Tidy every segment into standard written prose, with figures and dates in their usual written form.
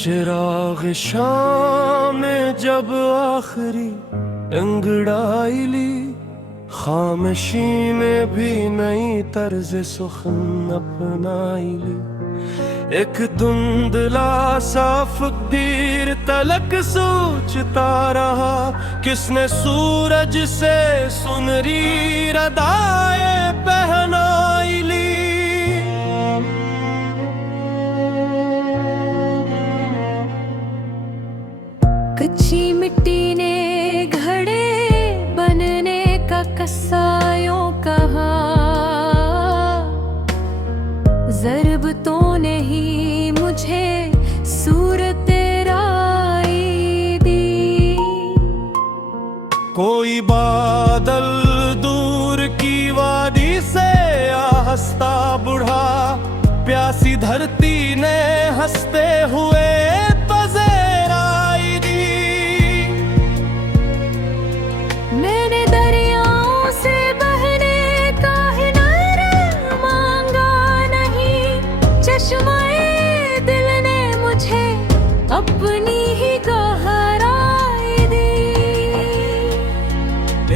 चिराग शाम में जब आखिरी अंगड़ाई ली, खामोशी ने भी नई तर्ज सुखन अपनाई ली। एक धुंधला सा फकीर तलक सोचता रहा, किसने सूरज से सुनरी रदाए पहनाई ली। कच्ची मिट्टी ने घड़े बनने का कसायों कहा, ज़रबतों ने ही मुझे सूरत राई दी। कोई बादल दूर की वादी से हंसता बुढ़ा, प्यासी धरती ने हंसते हुए पज़ेराई दी। मैंने दरियाओं से बहने का हिनर मांगा नहीं, चश्माए दिल ने मुझे अपनी ही गहराई दी।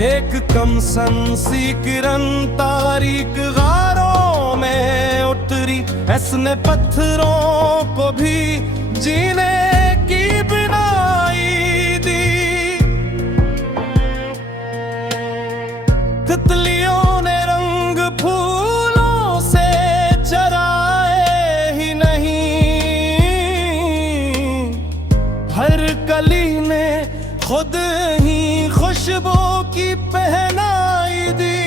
एक कमसन सी किरण तारीक गारों में उतरी, ऐसने पत्थरों को भी जीने की बनाई दी। तितलियों ने रंग फूलों से चराए ही नहीं, हर कली ने खुद ही खुशबू की पहनाई दी।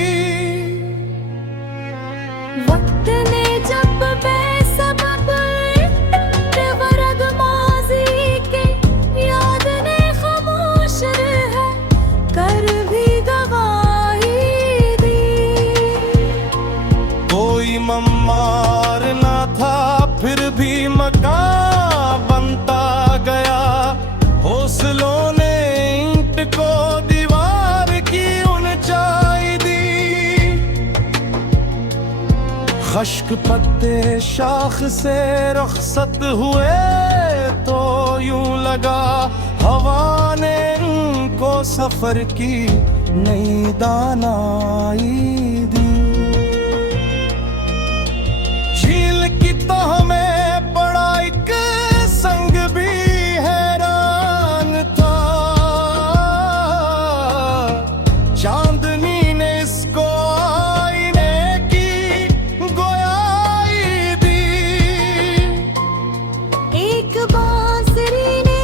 वक्त ने जब बेसबब वरग माज़ी के याद ने खामोश है कर भी गवाही दी। कोई मम्मार ना था फिर भी मकान बनता गया, हौसलों ने ईंट को दीवार की ऊंचाई दी। खश्क पत्ते शाख से रुखसत हुए तो यूं लगा, हवा ने उनको सफर की नई दानाई दी। झील की तह में पड़ा एक संग भी हैरान था, चांदनी ने इसको आईने की गोयाई दी। एक बांसुरी ने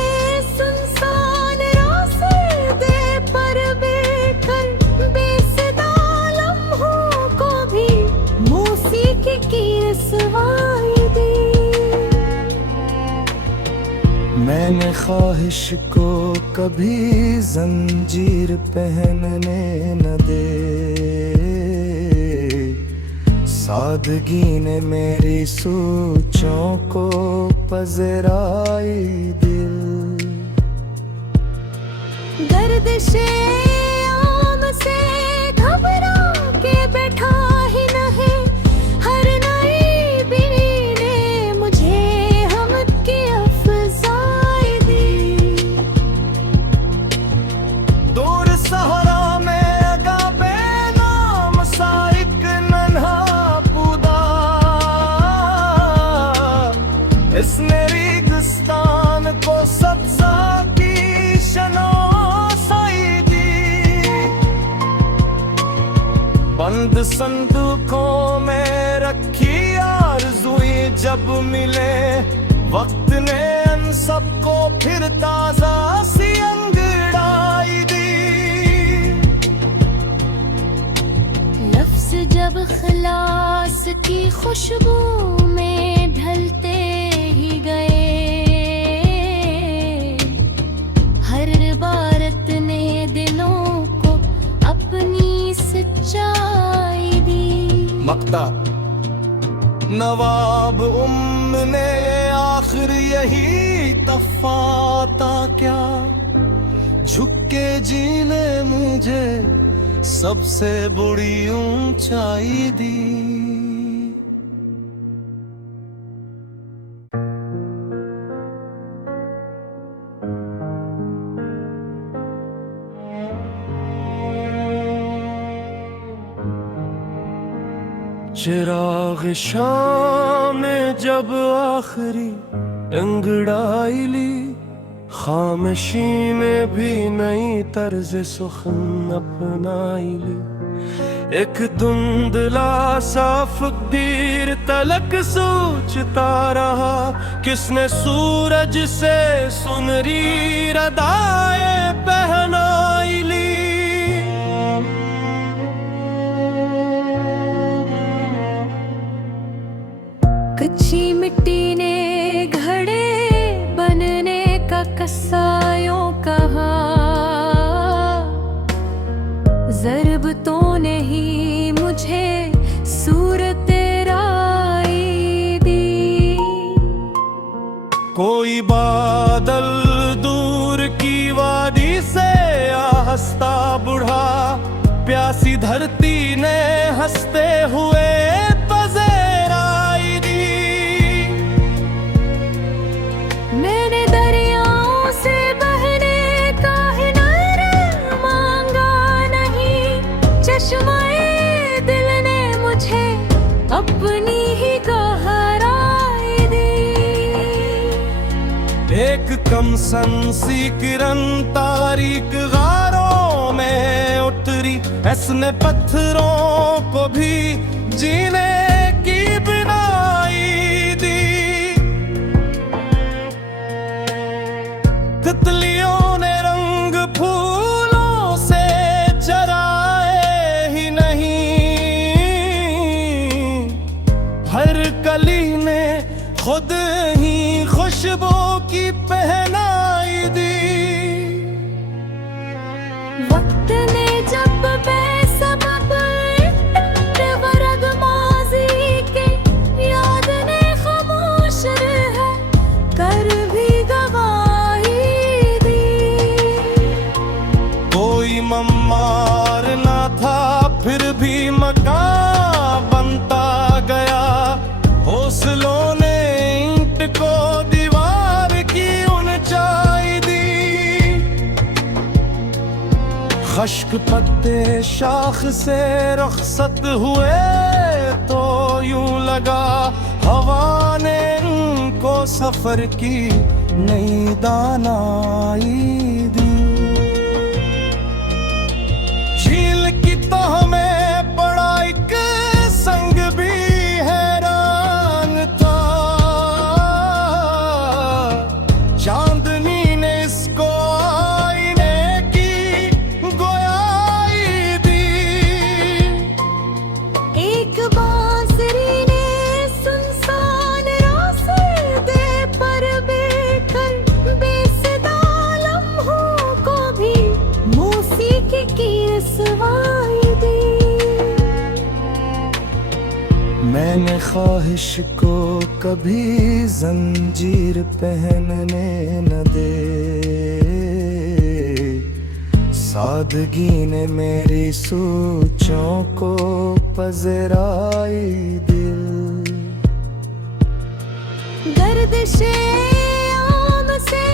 सुनसान रास्ते पर बैठकर बेसदा लम्हों को भी मौसीकी की रसवाई दी। मैंने ख्वाहिश को कभी जंजीर पहनने न दे, सादगी ने मेरी सोचों को पज़राई दिल। गर्दिशे आम से घबरा के बैठा ही नहीं, हर नई बीवी ने मुझे हमत की अफ़ज़ाई दी। दूर सहरा में अगाबे नाम सा एक नन्हा पौधा, इसने रेगिस्तान को सब्ज़ा की शनासाई दी। बंद संदूकों में रखी आरज़ुएं जब मिले, वक्त ने इन सबको फिर ताज़ा सी अंगड़ाई दी। लफ्ज़ जब खलास की खुशबू में ढलते ही गए, हर इबारत ने दिलों को अपनी सच्चाई दी। मक्ता नवाब ने आखिर यही तफाता क्या, झुक के जीने मुझे सबसे बड़ी ऊंचाई दी। चिराग शाम ने जब आखिरी अंगड़ाई ली, खामोशी ने भी नई तर्ज सुखन अपनाई ली। एक धुंधला सा फकीर तलक सोचता रहा, किसने सूरज से सुनहरी रदाएं पहनाई ली। कच्ची मिट्टी ने घड़े बनने का कसायों कहा, ज़रब तो नहीं मुझे सूरत राई दी। कोई बादल दूर की वादी से हंसता बुढ़ा, प्यासी धरती ने हंसते हुए पज़ेराई दी। मैंने दरियाओं से बहने का हिनर मांगा नहीं, चश्माए दिल ने मुझे अपनी ही गहराई दी। एक कम सी किरण तारीक गारों में उतरी, ऐसने पत्थरों को भी जीने की बनाई दी। तितलियों ने रंग फूलों से चराए ही नहीं, हर कली ने खुद ही खुशबू की पहनाई दी। वक्त ने जब बेसबब वर्ग माजी के याद ने खामोश है कर भी गवाही दी। कोई मम्मार ना था फिर भी मकान बनता गया, हौसलों ने ईंट को दीवार की ऊंचाई दी। खश्क पत्ते शाख से रुखसत हुए तो यूं लगा, हवा ने उनको सफर की नई दानाई दी। झील की तो हमें बड़ा एक संग भी हैरान था, चांदनी ने इसको आईने की गोयाई दी। एक बांसुरी ने सुनसान रास्ते पर बैठकर बेसदा लम्हों को भी मौसीकी की रसवाई दी। मैंने ख्वाहिश को कभी जंजीर पहनने न दे, सादगी ने मेरी सोचों को पजराई दिल। गर्दिशे आम से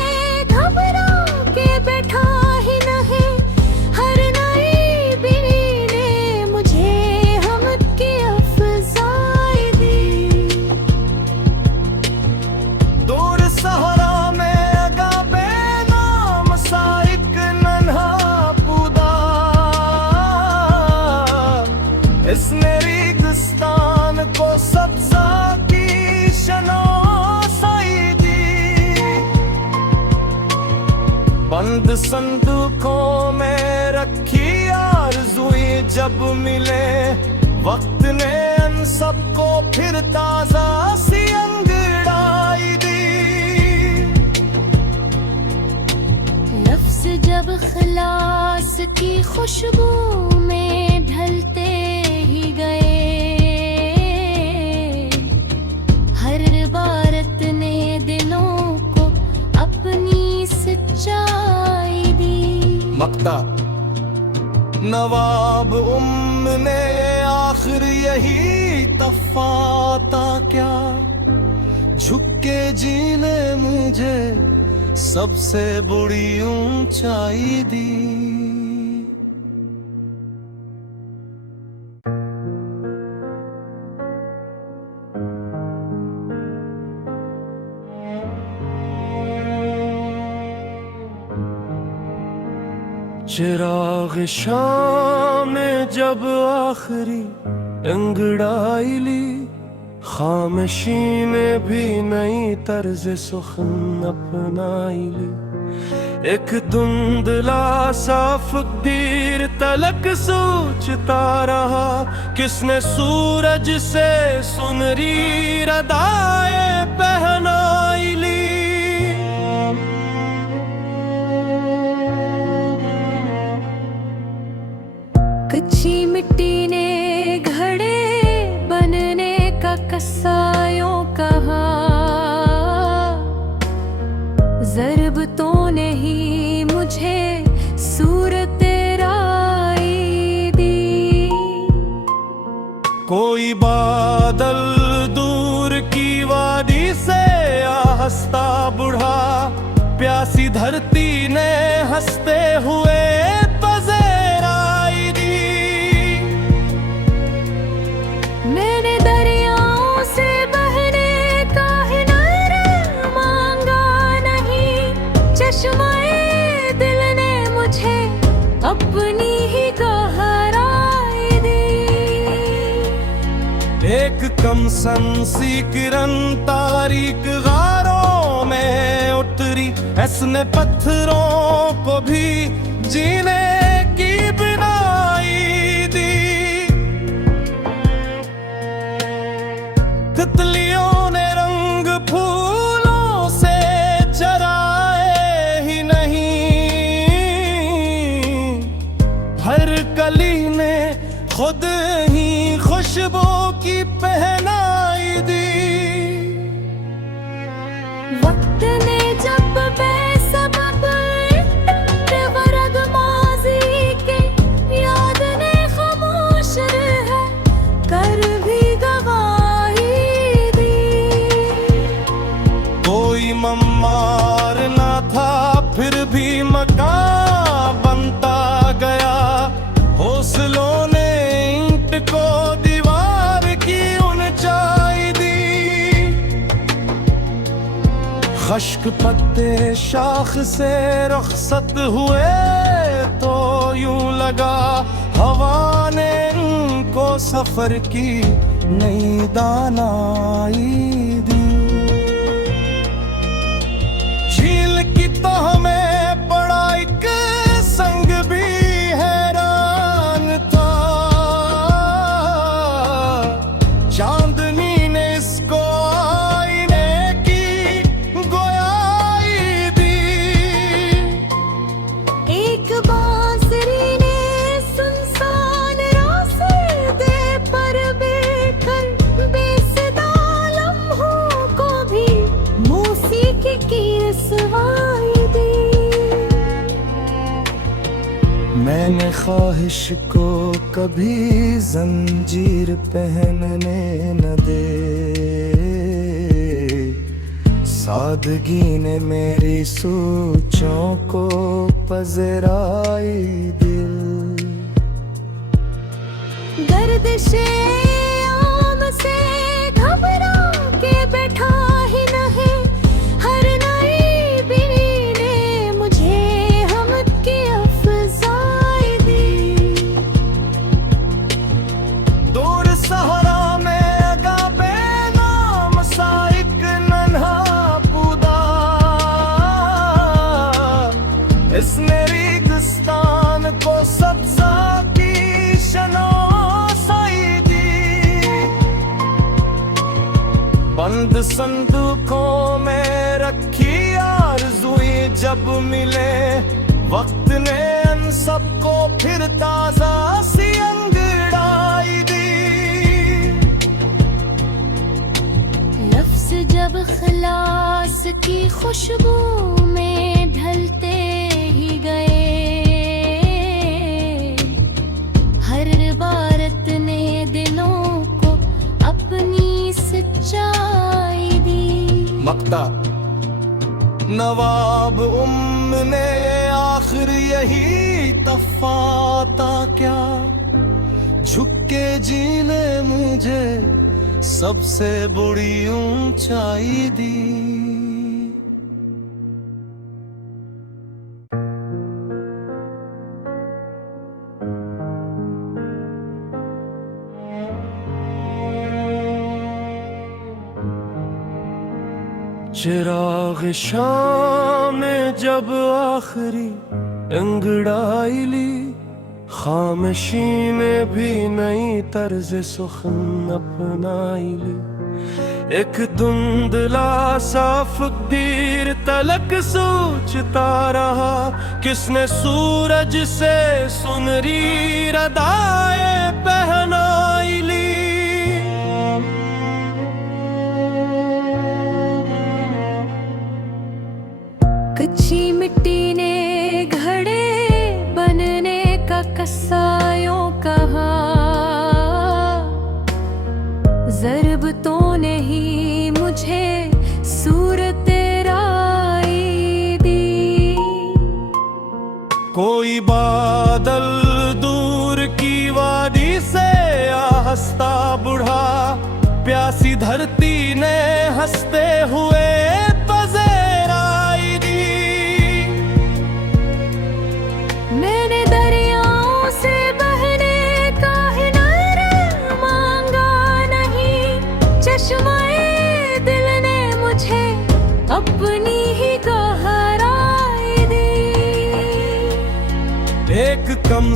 घबरा के बैठा ही नहीं, हर नई बीवी ने मुझे हमद की अफ़ज़ाई दी। दूर सहरा में अगा बेनाम सा एक नन्हा पूदा, इसने रेगिस्तान को सब्जा की शनासाई दी। बंद संदूकों में रखी आरज़ुएं जब मिले, वक्त ने इन सबको फिर ताजा सी अंगड़ाई दी। लफ्ज़ जब खलास की खुशबू में ढलते ही गए, हर इबारत ने दिलों को अपनी सच्चाई दी। मक्ता नवाब ने आखिर यही तफाता क्या, झुक के जीने मुझे सबसे बड़ी ऊंचाई दी। चिराग शाम ने जब आखिरी अंगड़ाई ली, खामोशी ने भी नई तर्ज सुखन अपनाई ली। एक धुंधला सा फकीर तलक सोचता रहा, किसने सूरज से सुनहरी रदाए पहनाई ली। कच्ची मिट्टी ने घड़े बनने का कसायों कहा, ज़रबतों ने ही मुझे सूरत राई दी। कोई बादल दूर की वादी से हंसता बुढ़ा, प्यासी धरती ने हंसते हुए पज़ेराई दी। मैंने दरियाओं से बहने का हिनर मांगा नहीं, चश्माए दिल ने मुझे अपनी ही गहराई दी। एक कमसन सी किरण तारीक गारों में उतरी, ऐसने पत्थरों को भी जीने की बनाई दी। तितलियों ने रंग फूलों से चराए ही नहीं, हर कली ने खुद ही खुशबू की पहनाई दी। वक्त ने जब बेसबब वरद माज़ी के याद ने खामोश रह कर भी गवाही दी। कोई मम्मार ना था फिर भी मकान बनता गया, हौसलों ने ईंट को दीवार की ऊंचाई दी। खश्क पत्ते शाख से रुखसत हुए तो यूं लगा, हवा ने उनको सफर की नई दानाई दी। झील की तह में पड़ा एक संग भी हैरान था, चांदनी ने इसको आईने की गोयाई दी। एक बांसुरी ने सुनसान रास्ते पर बैठकर बेसदा लम्हों को भी मौसीकी की रसवाई दी। मैंने ख्वाहिश को कभी जंजीर पहनने न दे, सादगी ने मेरी सोचों को पज़राई दिल। गर्दिशे आम से घबरा के बैठा ही नहीं, हर नई बीवी ने मुझे हमद की अफ़ज़ाई दी। दूर सहरा में अगा बेनाम सा एक नन्हा पूदा, इसने रेगिस्तान को सब्ज़ा की शनासाई दी। बंद संदूकों में रखी आरज़ुएं जब मिले, वक्त ने इन सबको फिर ताज़ा सी अंगड़ाई दी। लफ्ज़ जब खलास की खुशबू में ढलते ही गए, हर इबारत ने दिलों को अपनी सच्चाई दी। मक्ता नवाब ने आखिर यही तफ़ाता क्या, झुक के जीने मुझे सबसे बड़ी ऊंचाई दी। चिराग शाम ने जब आखिरी अंगड़ाई ली, खामोशी ने भी नई तर्ज सुखन अपनाई ली। एक धुंधला सा फकीर तलक सोचता रहा, किसने सूरज से सुनरी रदाए पहनाई ली। कच्ची मिट्टी ने घड़े बनने का कसायों कहा, ज़रबतों ने ही मुझे सूरत राई दी। कोई बादल दूर की वादी से हंसता बुढ़ा, प्यासी धरती ने हंसते हुए पज़ेराई दी। मैंने दरियाओं से बहने का हिनर मांगा नहीं, चश्माए दिल ने मुझे अपनी ही गहराई दी। एक कम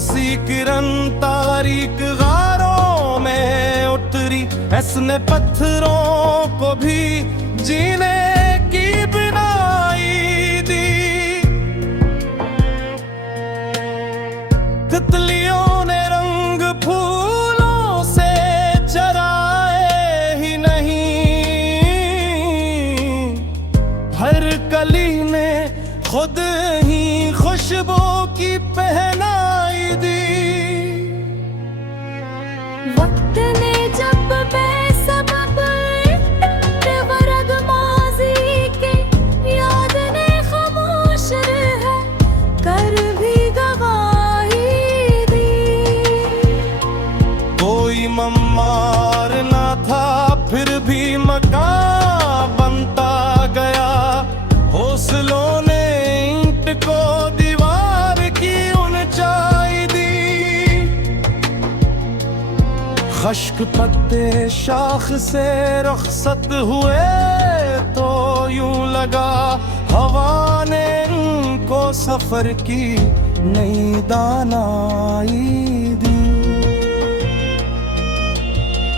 सी किरण तारीक गारों में उतरी, ऐसने पत्थरों को भी जीने की बनाई दी। तितलियों ने रंग फूलों से चराए ही नहीं, हर कली ने खुद ही खुशबू की पहनाई दी। वक्त ने जब बेसबब वर्ग माज़ी के याद ने खामोश रह कर भी गवाही दी। कोई मम्मार ना था फिर भी मकान बनता गया, हौसलों ने ईंट को दीवार की ऊंचाई दी। खश्क पत्ते शाख से रुखसत हुए तो यूं लगा, हवा ने इनको सफर की नई दानाई दी।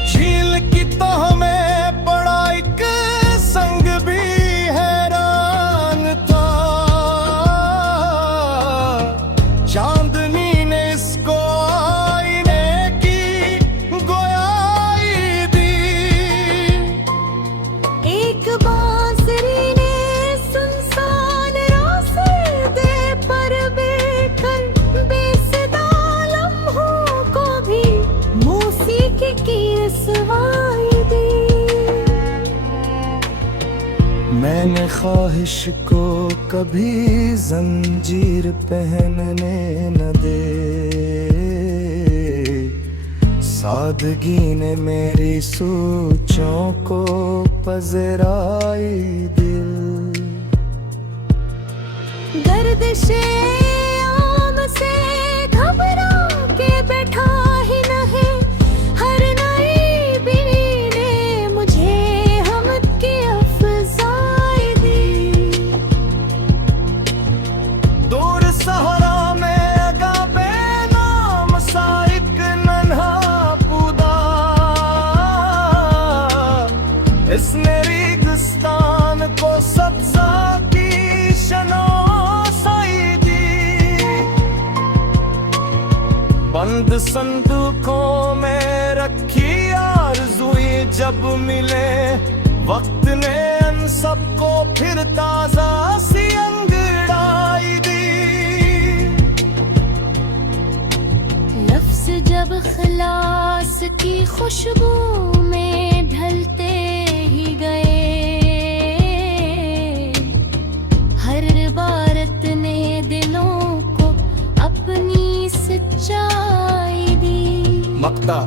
झील की तो हमें पड़ा एक संग भी हैरान था, चांदनी ने इसको आईने की गोयाई दी। एक बांसुरी ने सुनसान रास्ते पर बैठकर बेसदा लम्हों को भी मौसीकी की रसवाई दी। मैंने ख्वाहिश को कभी जंजीर पहनने न दे, सादगी ने मेरी सोचों को पज़राई दिल। गर्दिशे आम से घबरा के बैठा ही नहीं, हर नई बीवी ने मुझे हमद की अफ़ज़ाई दी। दूर सहरा में अगा बेनाम सा एक नन्हा पौधा, इसने रेगिस्तान को सब्ज़ा की शनासाई दी। बंद संदूकों में रखी आरज़ुएं जब मिले, वक्त ने उन सबको फिर ताज़ा सी अंगड़ाई दी। लफ्ज़ जब खलास की खुशबू में ढलते ही गए, हर इबारत ने दिलों को अपनी सच्चाई दी। मक्ता